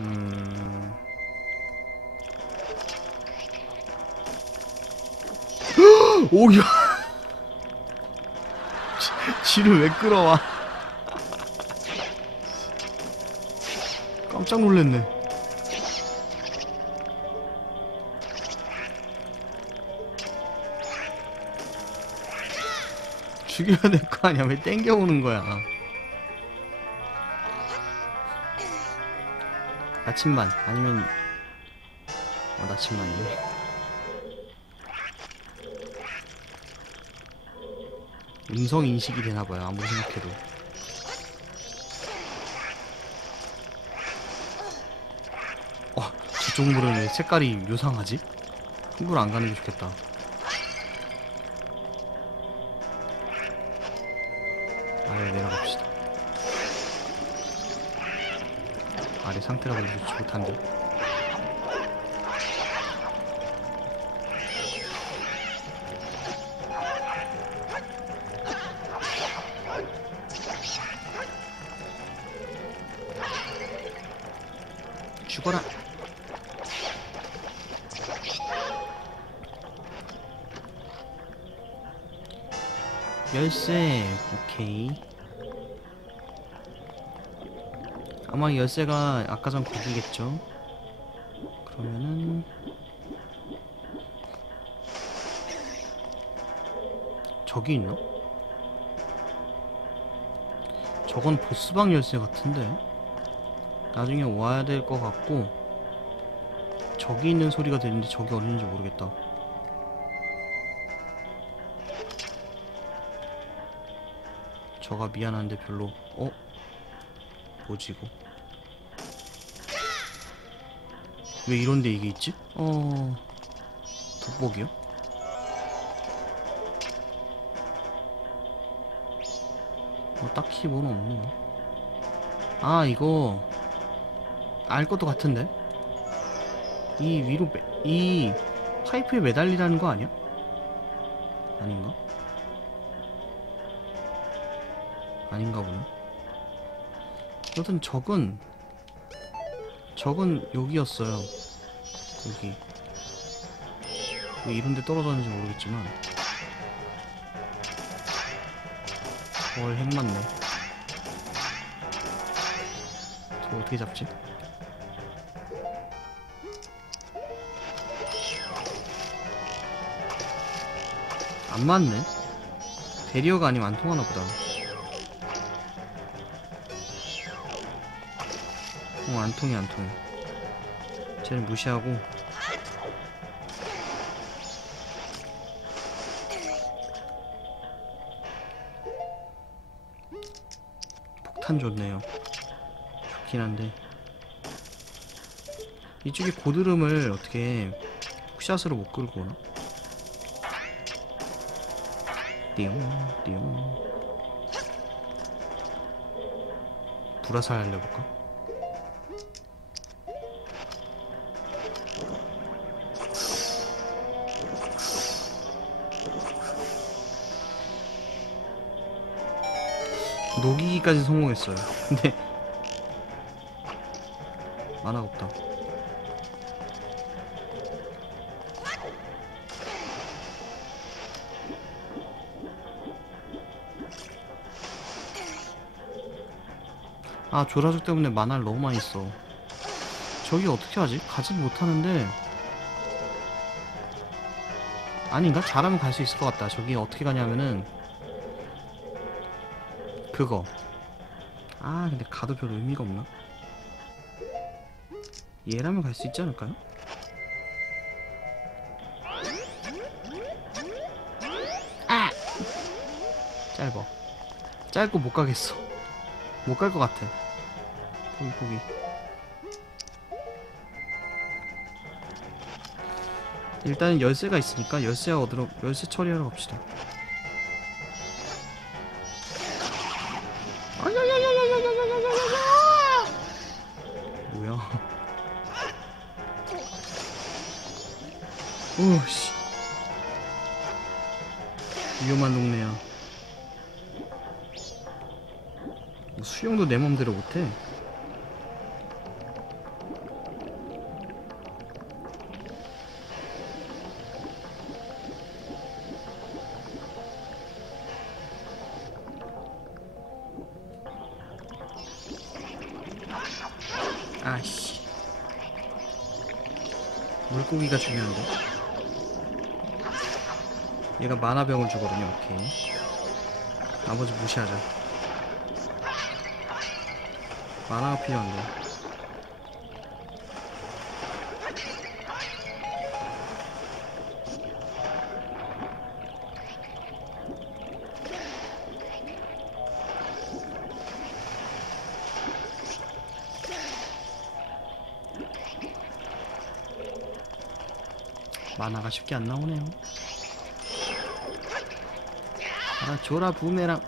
음. 오야. 지- 지를 왜 끌어와? 깜짝 놀랐네. 죽여야 될 거 아니야? 왜 땡겨오는 거야? 나침반 아니면 어 나침반이네. 음성 인식이 되나 봐요. 아무리 생각해도. 어, 저쪽 물은 왜 색깔이 요상하지? 흥분 안 가는 게 좋겠다. 별로 좋지 못한데. 아마 열쇠가 아까 전 거기겠죠? 그러면은 저기 있나? 저건 보스방 열쇠 같은데 나중에 와야 될 것 같고 저기 있는 소리가 들리는데 저기 어딘지 모르겠다 저가 미안한데 별로 어? 뭐지 이거 왜 이런데 이게 있지? 어... 돋보기요? 뭐 딱히 뭐는 없네 아 이거 알 것도 같은데 이 위로 매, 이 파이프에 매달리라는 거 아니야? 아닌가? 아닌가 보네 여튼 적은 적은 여기였어요 여기. 왜 이런데 떨어졌는지 모르겠지만. 헐 핵맞네. 저 어떻게 잡지? 안 맞네. 베리어가 아니면 안 통하나 보다. 어, 안 통해, 안 통해. 쟤는 무시하고. 폭탄 좋네요. 좋긴 한데. 이쪽에 고드름을 어떻게 훅샷으로 못 끌고 오나? 띠용, 띠용. 불화살 알려볼까? 녹이기까지 성공했어요. 근데 만화가 없다. 아 조라죽 때문에 만화를 너무 많이 써. 저기 어떻게 하지? 가진 못하는데 아닌가? 잘하면 갈 수 있을 것 같다. 저기 어떻게 가냐면은 그거 아 근데 가도 별 의미가 없나? 얘라면 갈 수 있지 않을까요? 아! 짧어 짧고 못 가겠어 못 갈 것 같아 포기 포기 일단은 열쇠가 있으니까 열쇠 얻으러 열쇠 처리하러 갑시다 오씨. 위험한 동네야. 뭐 수영도 내 맘대로 못해. 아씨. 물고기가 중요한데? 얘가 만화병을 주거든요 오케이 나머지 무시하자. 만화가 필요한데. 만화가 쉽게 안 나오네요. 아, 줘라 부메랑.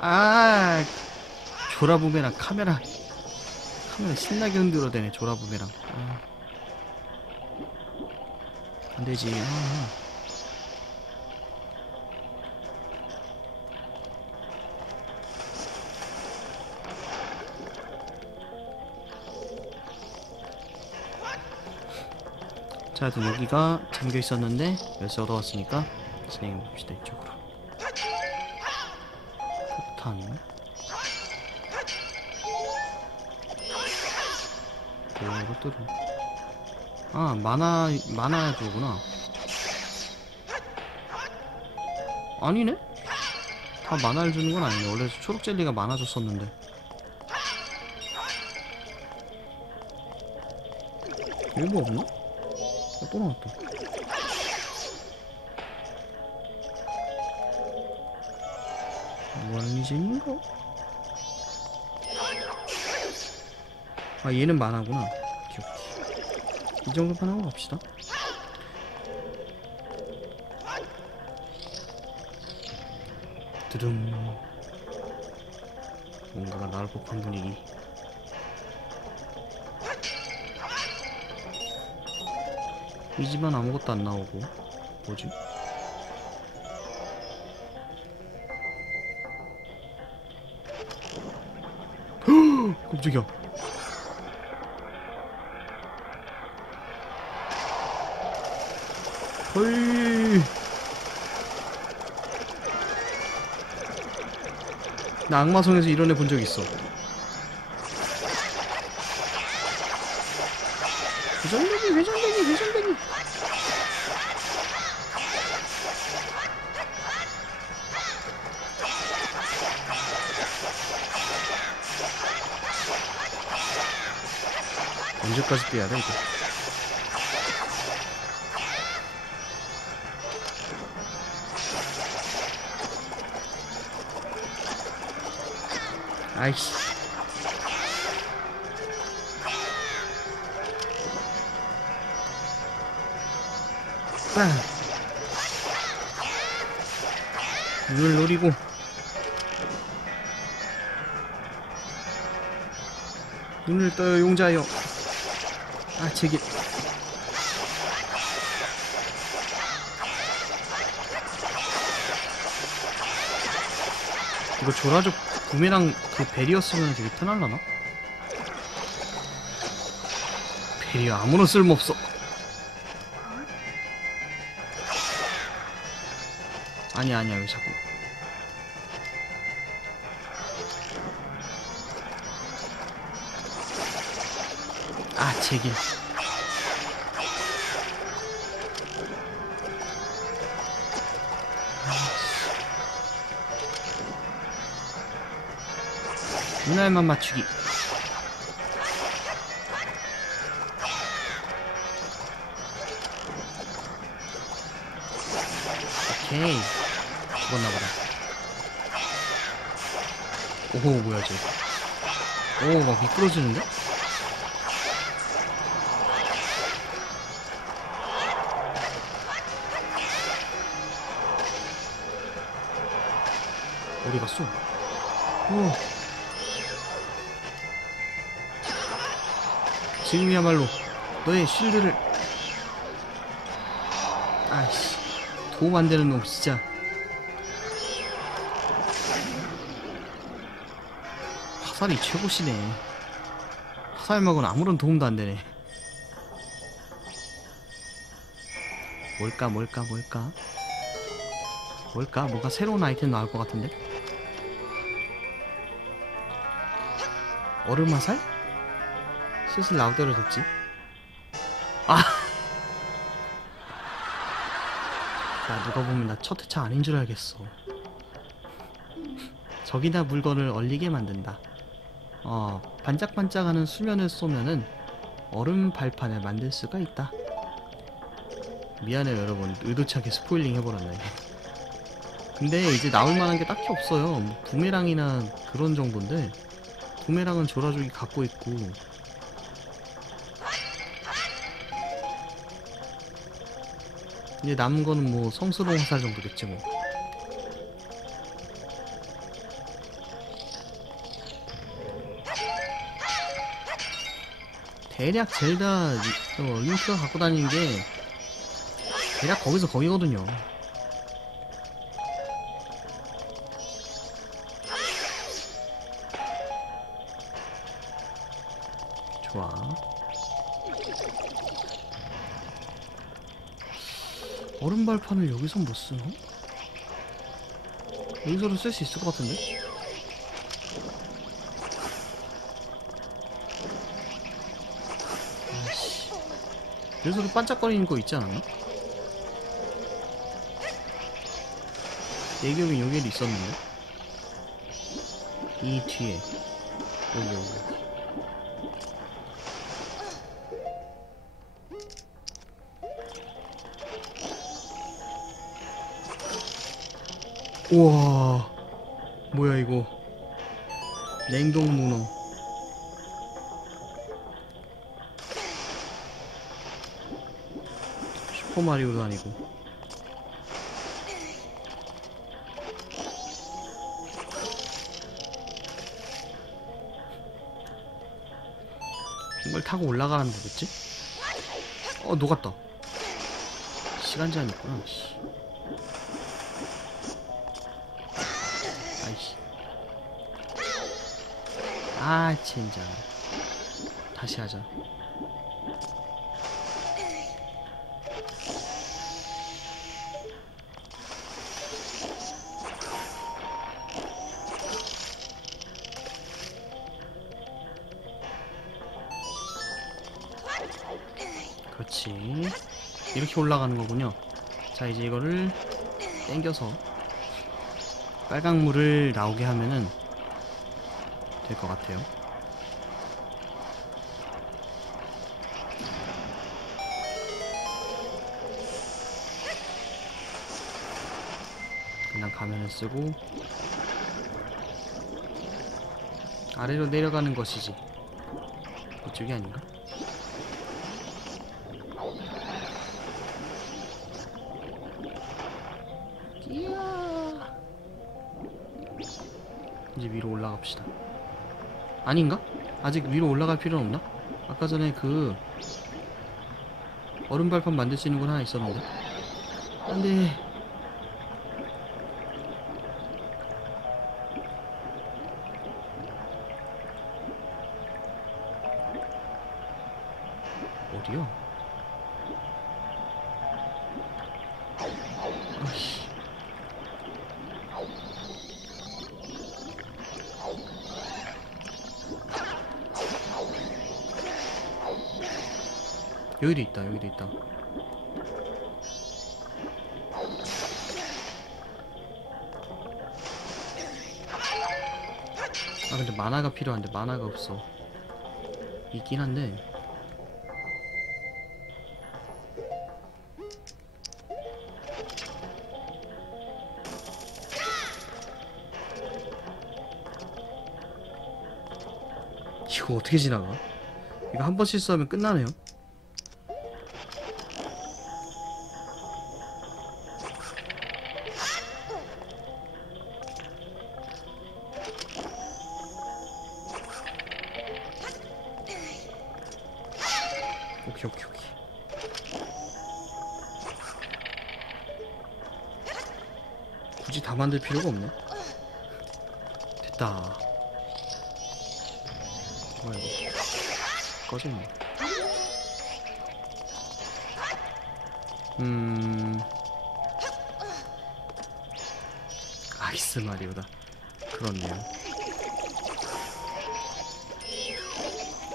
아, 줘라 부메랑 카메라. 카메라 신나게 흔들어대네 줘라 부메랑. 아. 안 되지. 아. 하여튼 여기가 잠겨 있었는데 열쇠 얻어왔으니까 진행해 봅시다 이쪽으로. 폭탄. 오, 이것들은. 아, 만화 만화 주구나. 아니네? 다 만화를 주는 건 아니네. 원래 초록 젤리가 만화 줬었는데. 여기 뭐 없나? 어, 또 나왔다. 원리젠인가? 아 얘는 만화구나. 기억이. 이 정도만 하고 갑시다. 드릉. 뭔가가 나올 법한 분위기. 이 집은 아무것도 안 나오고 뭐지? 헉! 깜짝이야 헐. 나 악마성에서 이런 애 본 적 있어 회전배기 회전배기 회전배기. 언제까지 빼야 돼 이거? 아이씨 빵 눈을 노리고. 눈을 떠요 용자여. 아 제길 이거 조라족 구매랑 그 베리였으면 되게 편할라나? 베리어 아무런 쓸모없어 아니야 아니야 왜 자꾸. 아 제길. 눈알만 맞추기. 오케이 죽었나보다 오호 뭐야 쟤오막 미끄러지는데? 어디 갔어? 오. 지금이야말로 너의 쉴드를. 아이씨 도움 안 되는 놈 진짜 화살이 최고시네 화살막은 아무런 도움도 안 되네 뭘까 뭘까 뭘까 뭘까 뭔가 새로운 아이템 나올 것 같은데 얼음화살? 슬슬 나올 때로 됐지. 아! 야, 누가 보면 나 첫 회차 아닌 줄 알겠어. 적이나 물건을 얼리게 만든다. 어, 반짝반짝하는 수면을 쏘면은 얼음 발판을 만들 수가 있다. 미안해요, 여러분. 의도치 않게 스포일링 해버렸네. 근데 이제 나올 만한 게 딱히 없어요. 뭐 부메랑이나 그런 정도인데, 부메랑은 조라족이 갖고 있고, 이제 남은 거는 뭐 성스러운 화살 정도겠지 뭐. 대략 젤다 이- 어, 링크가 갖고 다니는 게 대략 거기서 거기거든요. 좋아. 얼음 발판을 여기서 못 쓰나? 여기서도 쓸 수 있을 것 같은데? 여기서도 반짝거리는 거 있지 않았나? 내 기억엔 여기에도 있었는데. 이 뒤에. 여기 여기. 우와. 뭐야 이거? 냉동 문어 슈퍼마리오도 아니고. 이걸 타고 올라가는 거겠지? 어 녹았다. 시간 제한 있구나 씨. 아이씨. 아 진짜 다시 하자 그렇지 이렇게 올라가는 거군요 자 이제 이거를 당겨서 빨강 물을 나오게 하면은 될 것 같아요. 그냥 가면을 쓰고 아래로 내려가는 것이지. 이쪽이 아닌가? 갑시다. 아닌가? 아직 위로 올라갈 필요는 없나? 아까 전에 그 얼음 발판 만들 수 있는 건 하나 있었는데. 안돼. 여기도 있다 여기도 있다. 아 근데 만화가 필요한데 만화가 없어. 있긴 한데. 이거 어떻게 지나가? 이거 한 번 실수하면 끝나네요 만들 필요가 없네. 됐다. 뭐야 이거? 꺼졌네. 음. 아이스 마리오다. 그렇네요.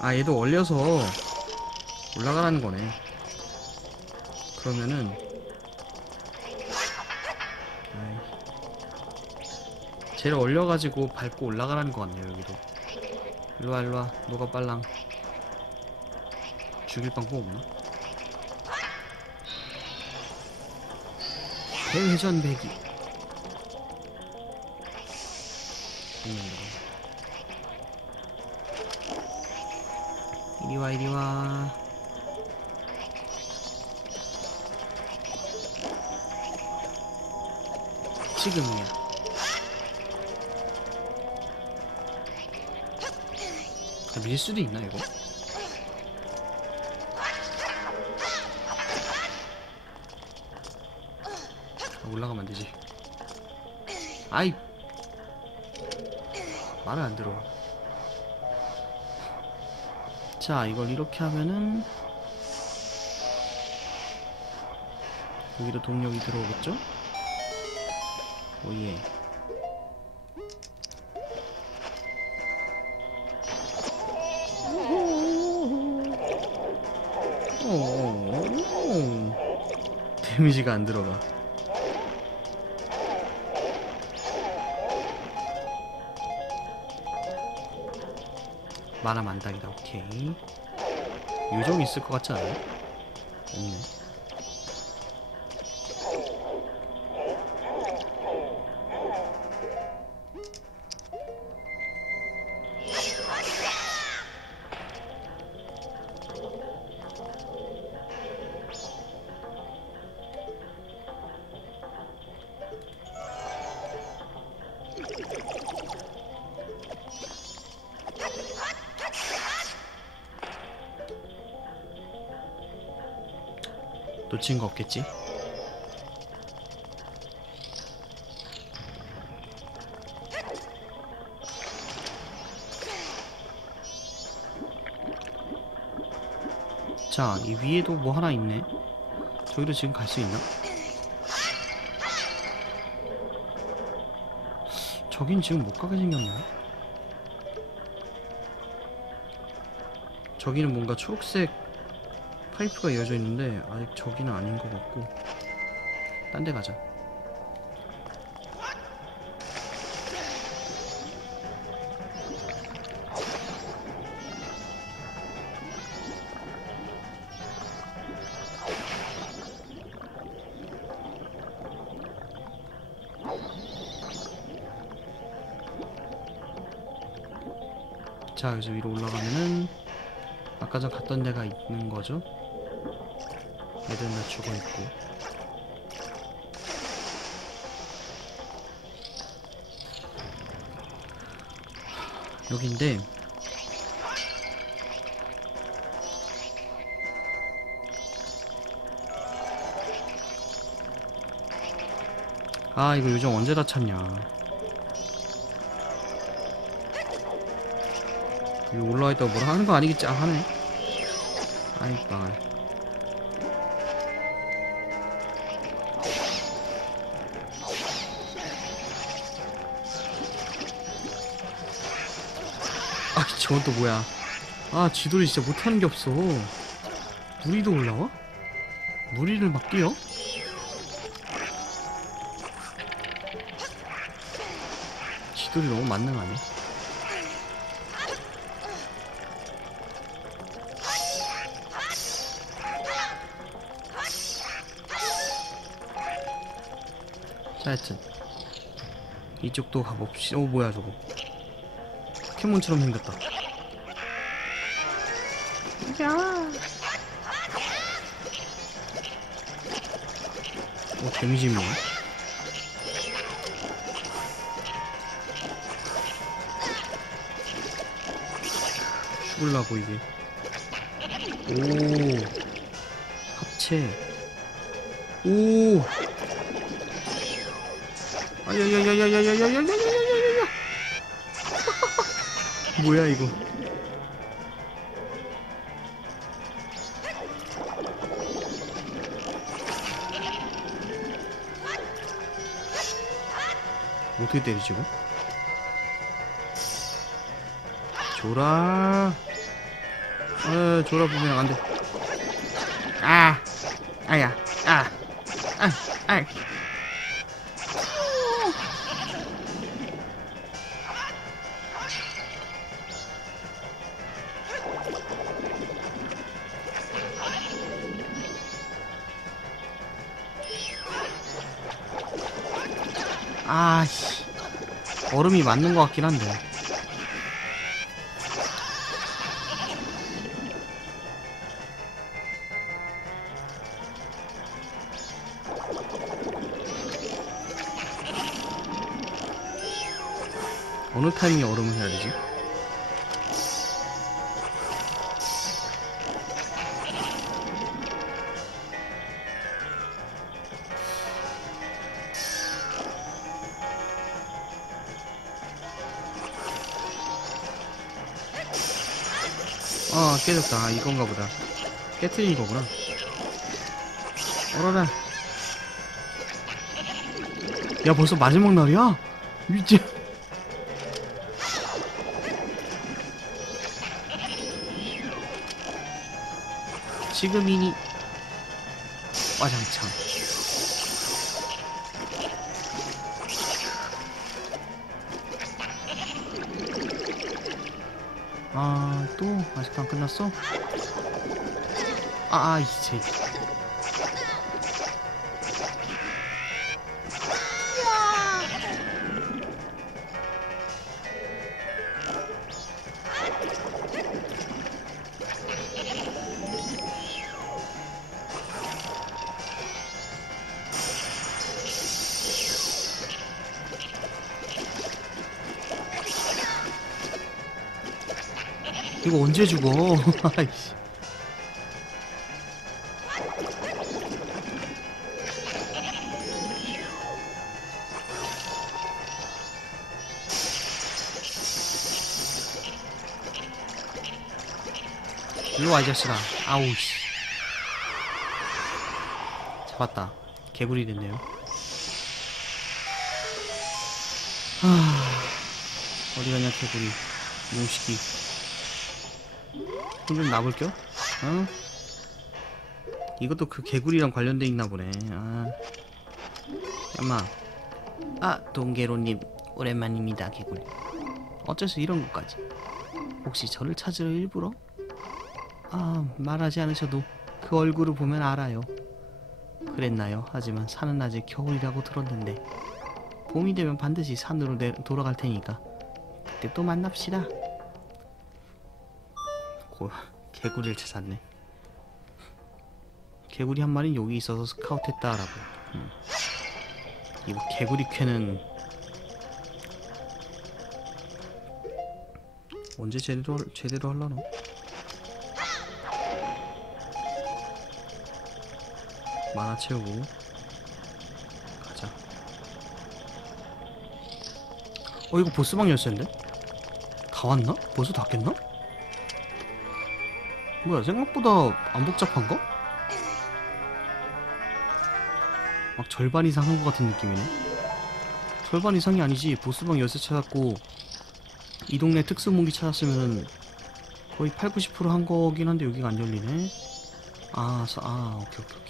아 얘도 얼려서 올라가라는 거네. 그러면은 쟤를 얼려가지고 밟고 올라가라는 거 같네요 여기도. 일로와 일로와. 너가 빨랑. 죽일 방법 없나? 대회전 배기. 음. 이리와 이리와. 지금이야 아, 밀 수도 있나 이거? 아, 올라가면 안 되지 아이 말을 안 들어 자 이걸 이렇게 하면은 여기로 동력이 들어오겠죠? 오예 데미지가 안 들어가. 마라 만당이다 오케이. 요정 있을 것 같지 않아요? 없네 놓친 거 없겠지? 자, 이 위에도 뭐 하나 있네. 저기로 지금 갈 수 있나? 저긴 지금 못 가게 생겼네. 저기는 뭔가 초록색 파이프가 이어져 있는데 아직 저기는 아닌 것 같고. 딴 데 가자. 자 여기서 위로 올라가면은 아까 전 갔던 데가 있는 거죠 애들은 다 죽어 있고. 여긴데 아 이거 요정 언제 다 찾냐? 여기 올라와 있다고 뭐라 하는 거 아니겠지? 아 하네. 아이 망 아 저건 또 뭐야? 아 쥐돌이 진짜 못하는 게 없어. 무리도 올라와? 무리를 막 뛰어? 쥐돌이 너무 만능하네 자 하여튼. 이쪽도 가봅시다. 어 뭐야 저거 포켓몬처럼 생겼다. 어 데미지 있네 죽을라고 이게. 오. 합체. 오. 아야야야야야야야야야야야야야 뭐야 이거 어떻게 때리지 이거? 줘라 어, 졸아보면 안 돼. 아, 아야, 아, 아, 아. 맞는 것 같긴 한데. 어느 타이밍에 어 깨졌다. 아, 이건가 보다. 깨트린 거구나. 어라라. 야 벌써 마지막 날이야? 미치 지금이니. 와장창 또 아직도 안 끝났어? 아, 아 이제 이거 언제 죽어? 아이씨. 일로 와, 이 자식아. 아우, 씨. 잡았다. 개구리 됐네요. 하... 어디 가냐, 개구리. 무식이. 손좀 놔볼겨? 어? 이것도 그 개구리랑 관련돼 있나 보네. 아. 야마. 아, 동계로님. 오랜만입니다, 개구리. 어째서 이런 것까지? 혹시 저를 찾으러 일부러? 아, 말하지 않으셔도 그 얼굴을 보면 알아요. 그랬나요? 하지만 산은 아직 겨울이라고 들었는데 봄이 되면 반드시 산으로 내, 돌아갈 테니까 그때 또 만납시다. 고, 개구리를 찾았네. 개구리 한 마리 여기 있어서 스카우트했다라고. 음. 이거 개구리 쾌는 언제 제대로 할- 제대로 할라나? 만화 채우고 가자. 어 이거 보스방 열쇠인데? 다 왔나? 벌써 다 깼나? 뭐야 생각보다 안 복잡한가? 막 절반 이상 한 것 같은 느낌이네. 절반 이상이 아니지 보스방 열쇠 찾았고 이 동네 특수 무기 찾았으면 거의 8, 90%한 거긴 한데 여기가 안 열리네. 아, 사, 아 오케이 오케이